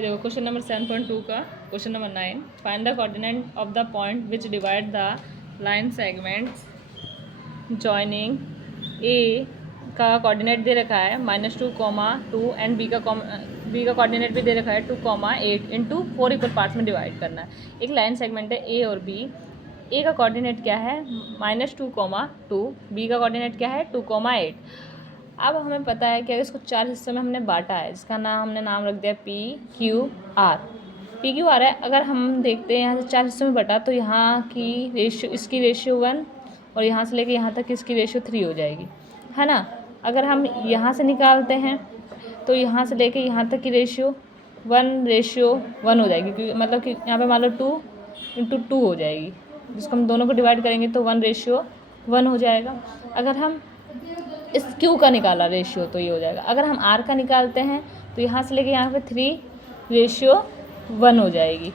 ये देखो question number 7.2 का question number 9, find the coordinate of the point which divide the line segments joining A का coordinate दे रखा है -2, एंड बी का कोऑर्डिनेट भी दे रखा है 2, 8 इंटू 4 इक्वल पार्ट्स में डिवाइड करना है। एक लाइन सेगमेंट है ए और बी। ए का कोऑर्डिनेट क्या है -2, बी का कोऑर्डिनेट क्या है 2, 8। अब हमें पता है कि अगर इसको 4 हिस्सों में हमने बांटा है, जिसका हमने नाम रख दिया PQR है। अगर हम देखते हैं यहाँ से 4 हिस्सों में बटा तो यहाँ की रेशियो, इसकी रेशियो 1 और यहाँ से लेके यहाँ तक इसकी रेशियो 3 हो जाएगी, है ना। अगर हम यहाँ से निकालते हैं तो यहाँ से लेके यहाँ तक की रेशियो 1:1 हो जाएगी, क्योंकि मतलब कि यहाँ पे मान लो 2:2 हो जाएगी, जिसको हम दोनों को डिवाइड करेंगे तो 1:1 हो जाएगा। अगर हम इस Q का निकाला रेशियो तो ये हो जाएगा। अगर हम R का निकालते हैं तो यहाँ से लेके यहाँ पे 3:1 हो जाएगी।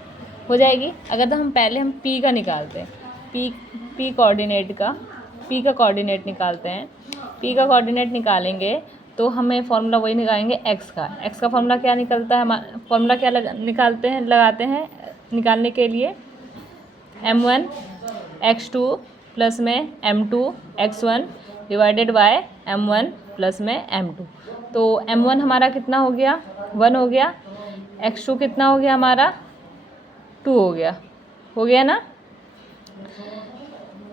अगर तो हम पहले P का निकालते हैं, P का कोऑर्डिनेट निकालते हैं। P का कोऑर्डिनेट निकालेंगे तो हमें फॉर्मूला वही निकालेंगे x का फॉर्मूला क्या निकलता है, फॉर्मूला क्या लगाते हैं निकालने के लिए m1 x2 प्लस में m2 x1 divided by m1 plus में m2। तो m1 हमारा कितना हो गया 1 हो गया, x2 कितना हो गया हमारा 2 हो गया ना,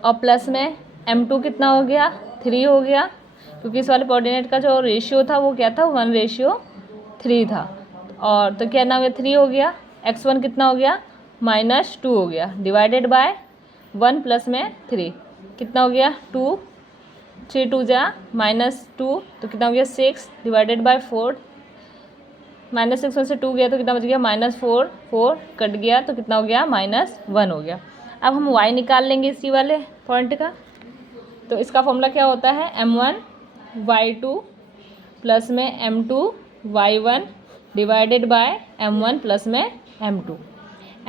और प्लस में m2 कितना हो गया 3 हो गया, क्योंकि इस वाले कोऑर्डिनेट का जो रेशियो था वो क्या था 1:3 था। और तो क्या ना हो गया 3 हो गया, x1 कितना हो गया -2 हो गया, डिवाइडेड बाय 1 प्लस में 3 कितना हो गया 2, 3 2 जा -2 तो कितना हो गया 6 डिवाइडेड बाय 4, -6 में से 2 गया तो कितना बच गया -4, 4 कट गया तो कितना हो गया -1 हो गया। अब हम y निकाल लेंगे इसी वाले पॉइंट का। तो इसका फॉर्मूला क्या होता है m1 y2 प्लस में m2 y1 divided by m1 plus में m2।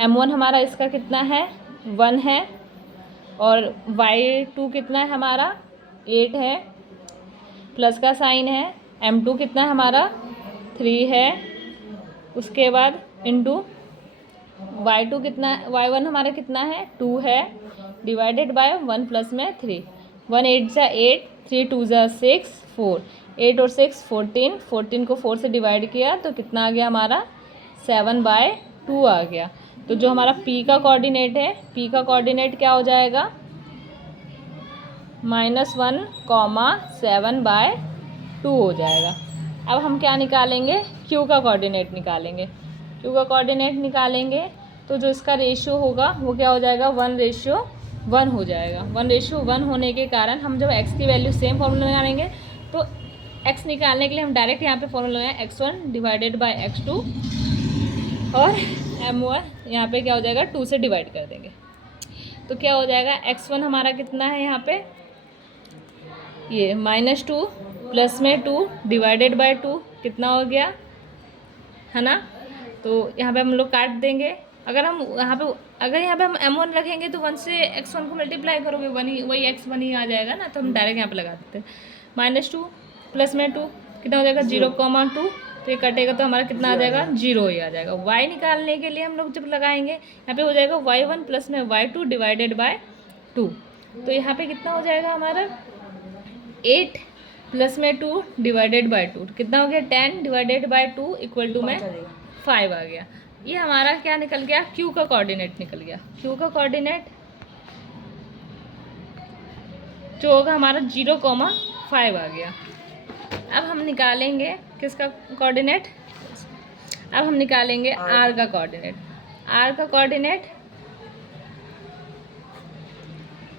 m1 हमारा इसका कितना है 1 है, और y2 कितना है हमारा 8 है, प्लस का साइन है, m2 कितना है हमारा 3 है, उसके बाद इंटू y2 कितना, y1 हमारा कितना है 2 है, डिवाइडेड बाय 1 प्लस में 3, 1 8 जा 8, 3 2 जा 6, 4, 8 और 6 14, 14 को 4 से डिवाइड किया तो कितना आ गया हमारा 7/2 आ गया। तो जो हमारा P का कोऑर्डिनेट है, P का कोऑर्डिनेट क्या हो जाएगा -1, 7/2 हो जाएगा। अब हम क्या निकालेंगे Q का कोऑर्डिनेट निकालेंगे। तो जो इसका रेशियो होगा वो क्या हो जाएगा 1:1 हो जाएगा। 1:1 होने के कारण हम जब x की वैल्यू सेम फॉर्मूला निकालेंगे तो x निकालने के लिए हम डायरेक्ट यहाँ पे फॉर्मूला लगाएं x1 डिवाइडेड बाय x2, और m1 यहाँ पे क्या हो जाएगा 2 से डिवाइड कर देंगे तो क्या हो जाएगा x1 हमारा कितना है यहाँ पे ये -2 प्लस में 2 डिवाइडेड बाय 2 कितना हो गया, है ना। तो यहाँ पे हम लोग काट देंगे। अगर यहाँ पे हम m1 रखेंगे तो 1 से x1 को मल्टीप्लाई करोगे वही x1 ही आ जाएगा ना, तो हम डायरेक्ट यहाँ पे लगा देते हैं। -2 प्लस में 2 कितना हो जाएगा 0,2, तो ये कटेगा तो हमारा कितना आ जाएगा 0 ही आ जाएगा। y निकालने के लिए हम लोग जब लगाएंगे यहाँ पे हो जाएगा y1 प्लस में y2 डिवाइडेड बाय 2, तो यहाँ पे कितना हो जाएगा हमारा 8 प्लस में 2 डिवाइडेड बाय 2 कितना हो गया 10 डिवाइडेड बाय 2 इक्वल टू में 5 आ गया। ये हमारा क्या निकल गया Q का कोऑर्डिनेट निकल गया। Q का कोऑर्डिनेट जो होगा हमारा 0,5 आ गया। अब हम निकालेंगे किसका कोऑर्डिनेट, अब हम निकालेंगे R का कोऑर्डिनेट।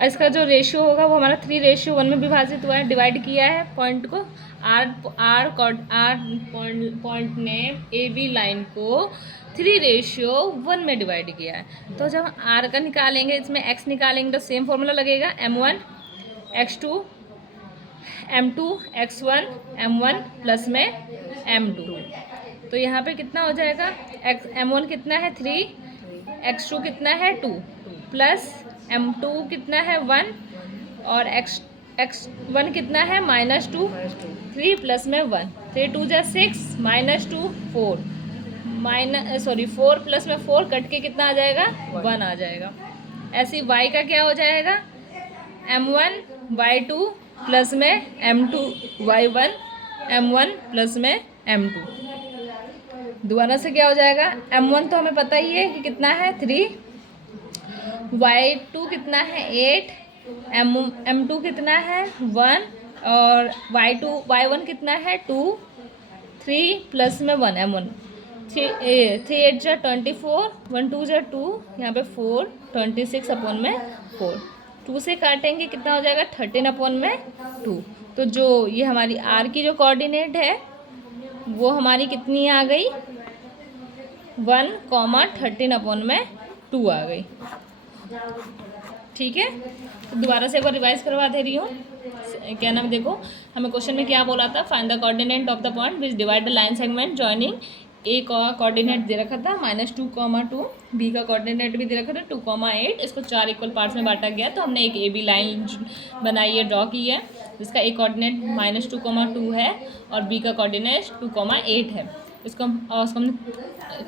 इसका जो रेशियो होगा वो हमारा 3:1 में विभाजित हुआ है, डिवाइड किया है पॉइंट को। R पॉइंट ने AB लाइन को 3:1 में डिवाइड किया है। तो जब R का निकालेंगे, इसमें x निकालेंगे तो सेम फॉर्मूला लगेगा m1 x2 m2 x1 m1 plus में m2। तो यहाँ पे कितना हो जाएगा m1 कितना है 3, x2 कितना है 2, प्लस m2 कितना है 1, और x1 कितना है -2, 3 प्लस में 1, 3 2 जा 6 -2 4 4 प्लस में 4 कट के कितना आ जाएगा 1 आ जाएगा। ऐसे ही y का क्या हो जाएगा m1 y2 प्लस में m2 y1 m1 प्लस में m2। दोबारा से क्या हो जाएगा m1 तो हमें पता ही है कि कितना है 3, y2 कितना है 8, m2 कितना है 1 और y1 कितना है 2, 3 प्लस में 1 m1 3 8 जा 24, 1 2 जा 2, यहाँ पे 4 26 अपॉन में 4, 2 से काटेंगे कितना हो जाएगा 13 अपॉन में 2। तो जो ये हमारी r की जो कोऑर्डिनेट है वो हमारी कितनी आ गई 1,13 अपॉन में 2 आ गई। ठीक है, तो दोबारा से एक बार रिवाइज करवा दे रही हूँ। क्या नाम देखो, हमें क्वेश्चन में क्या बोला था, find the coordinate of the point which divide the line segment joining. A का कोऑर्डिनेट दे रखा था -2,2, बी का कोऑर्डिनेट भी दे रखा था 2,8। इसको 4 इक्वल पार्ट्स में बांटा गया, तो हमने एक ए बी लाइन बनाई है, ड्रॉ की है, जिसका ए कोऑर्डिनेट -2,2 है और बी का कोऑर्डिनेट 2,8 है। इसको हमने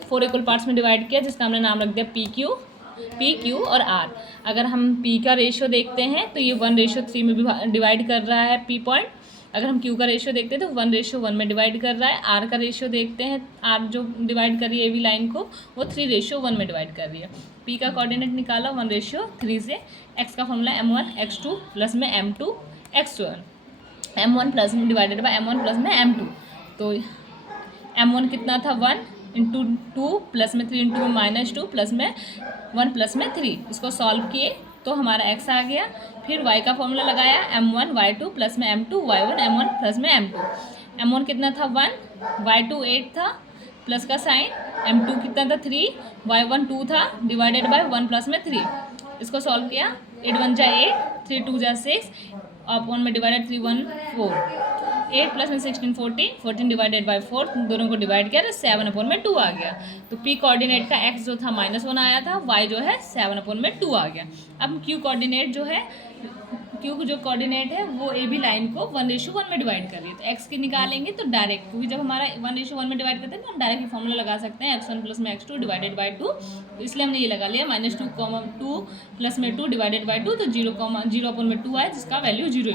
4 इक्वल पार्ट्स में डिवाइड किया, जिसका हमने नाम रख दिया पी क्यू और आर। अगर हम पी का रेशियो देखते हैं तो ये 1:3 में डिवाइड कर रहा है पी पॉइंट। अगर हम क्यू का रेशियो देखते हैं तो 1:1 में डिवाइड कर रहा है। आर का रेशियो देखते हैं, आर जो डिवाइड कर रही है ए बी लाइन को, वो 3:1 में डिवाइड कर रही है। पी का कोऑर्डिनेट निकाला 1:3 से। एक्स का फॉर्मूला m1 x2 प्लस में m2 x1, m1 प्लस में डिवाइडेड बाय m1 प्लस में m2। तो m1 कितना था 1 इंटू 2 प्लस में 3 इंटू -2 प्लस में 1 प्लस में 3। इसको सॉल्व किए तो हमारा x आ गया। फिर y का फॉर्मूला लगाया m1 y2 प्लस में m2 y1 m1 प्लस में m2। m1 कितना था 1, y2 8 था प्लस का साइन, m2 कितना था 3, y1 2 था डिवाइडेड बाय 1 प्लस में 3। इसको सॉल्व किया, 8 1 जा 8, 3 2 जा 6, अपॉन में डिवाइडेड 3 1 4, 8 प्लस में 16 14 डिवाइडेड बाय 4, दोनों को डिवाइड किया तो 7 अपॉन में 2 आ गया। तो पी कोऑर्डिनेट का x जो था -1 आया था, y जो है 7 अपॉन में 2 आ गया। अब क्यू कोऑर्डिनेट जो है, क्यू जो कोऑर्डिनेट है वो ए बी लाइन को 1:1 में डिवाइड कर रही है। तो x की निकालेंगे तो डायरेक्ट, क्योंकि जब हमारा 1:1 में डिवाइड करते हैं तो हम डायरेक्ट ये फॉर्मूला लगा सकते हैं x1 प्लस में x2 डिवाइडेड बाय 2। तो इसलिए हमने ये लगा लिया -2,2 प्लस में 2 डिवाइडेड बाय 2, तो 0 अपॉन में 2 आया, जिसका वैल्यू 0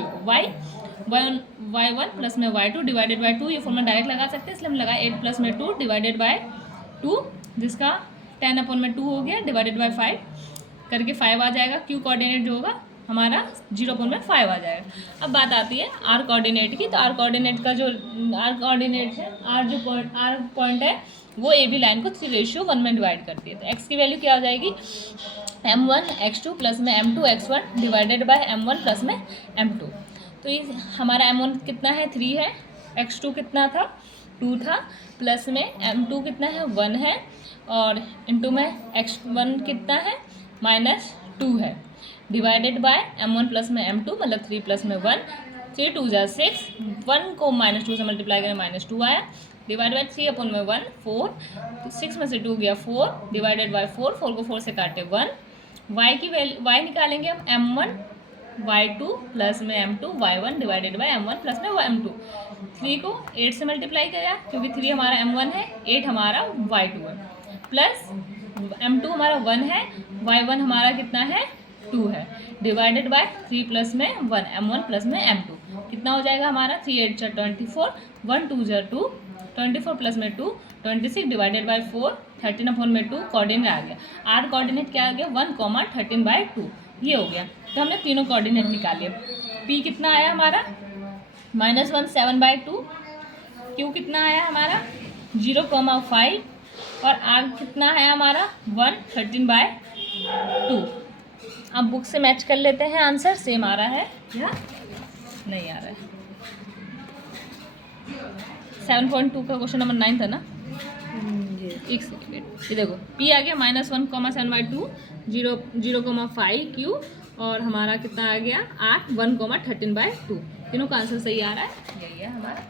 y1 प्लस में y2 डिवाइडेड बाय 2। ये फॉर्मूला डायरेक्ट लगा सकते हैं, इसलिए हम लगा 8 प्लस में 2 डिवाइडेड बाय 2, जिसका 10 अपॉन में 2 हो गया डिवाइडेड बाय 5 करके 5 आ जाएगा। क्यू कोऑर्डिनेट जो होगा हमारा 0 अपॉन में 5 आ जाएगा। अब बात आती है आर कोऑर्डिनेट की। तो आर कोऑर्डिनेट का जो आर कोऑर्डिनेट है, आर पॉइंट है, वो ए बी लाइन को 3:1 में डिवाइड करती है। तो एक्स की वैल्यू क्या हो जाएगी m1 x2 प्लस में m2 x1 divided by m1 plus में m2। तो ये हमारा m1 कितना है 3 है, x2 कितना था 2 था, प्लस में m2 कितना है 1 है, और इंटू में x1 कितना है -2 है, डिवाइडेड बाय m1 प्लस में m2, मतलब 3 प्लस में 1, 3 2 जा 6, 1 को -2 से मल्टीप्लाई करें -2 आया, डिवाइड बाय 3 अपॉन में 1 4, तो 6 में से 2 गया 4, डिवाइडेड बाय 4, 4 को 4 से काटे 1। y की वैल्यू y निकालेंगे हम m1 y2 प्लस में m2 y1 divided by m1 plus में m2। 3 को 8 से मल्टीप्लाई किया, क्योंकि 3 हमारा m1 है, 8 हमारा y2 है, प्लस m2 हमारा 1 है, y1 हमारा कितना है 2 है, डिवाइडेड बाय 3 प्लस में 1 m1 प्लस में m2। कितना हो जाएगा हमारा 3 8 जा 24, 1 2 जा 2, 24 प्लस में 2 26 डिवाइडेड बाय 4, 13 अपॉन में 2 कोऑर्डिनेट आ गया। आर कोऑर्डिनेट क्या आ गया 1,13 बाय 2, ये हो गया। तो हमने तीनों कोऑर्डिनेट निकाले। पी कितना आया हमारा -1 7 बाय 2, क्यू कितना आया हमारा 0,5, और आर कितना है हमारा 1,13 बाय 2। अब बुक से मैच कर लेते हैं, आंसर सेम आ रहा है या नहीं आ रहा है। 7.2 का क्वेश्चन नंबर 9 था ना, एक सेकेंड, ये देखो पी आ गया -1,7 बाई 2, 0,5 क्यू, और हमारा कितना आ गया 8 1,13 बाई 2। तीनों का आंसर सही आ रहा है, यही है हमारा।